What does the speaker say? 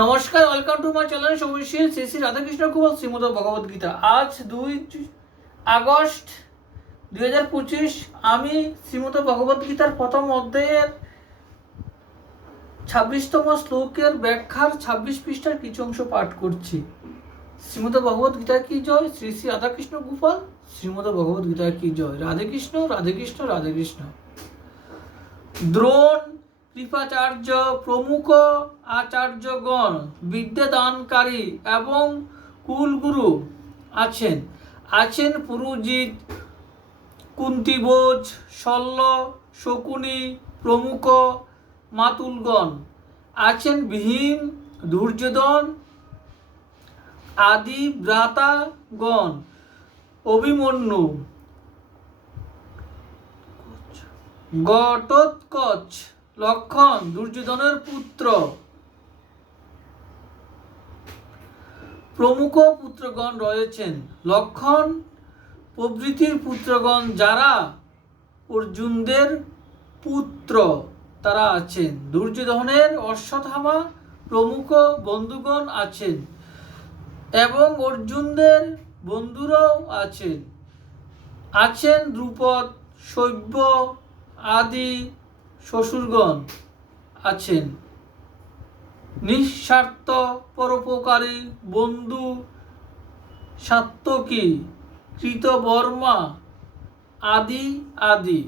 নমস্কার, welcome to my channel সৌমিশীল শ্রী শ্রী রাধাকৃষ্ণ কুমার শ্রীমদ ভগবদ গীতা। আজ 2 আগস্ট 2025। আমি শ্রীমদ ভগবদ গীতার প্রথম অধ্যায়ের 26তম শ্লোকের ব্যাখ্যার 26 পৃষ্ঠার কিছু অংশ পাঠ করছি। শ্রীমদ ভগবদ গীতা কি জয়, শ্রী শ্রী রাধাকৃষ্ণ গোপাল শ্রীমদ ভগবদ গীতা কি জয়। রাধে কৃষ্ণ রাধে কৃষ্ণ রাধে কৃষ্ণ। দ্রোণ, কৃপাচার্য প্রমুখ আচার্যগণ, বিদ্যাদানকারী এবং কুলগুরু আছেন। আছেন পুরোজিত, কুন্তিভোজ, শল্য, শকুনি প্রমুখ মাতুলগণ। আছেন ভীম, দুর্যোধন আদি ভ্রাতাগণ, অভিমন্যু, ঘটোৎকচ, লক্ষণ দুর্যোধনের পুত্র প্রমুখ পুত্রগণ রয়েছেন। লক্ষণ প্রভৃতির পুত্রগণ যারা অর্জুনদের পুত্র তারা আছেন। দুর্যোধনের অশ্বত্থামা প্রমুখ বন্ধুগণ আছেন এবং অর্জুনদের বন্ধুরাও আছেন। আছেন দ্রুপদ, শৈব্য আদি শ্বশুরগণ আছেন। নিঃস্বার্থ পরোপকারী বন্ধু সাত্ত্বকী, কৃতবর্মা আদি আদি।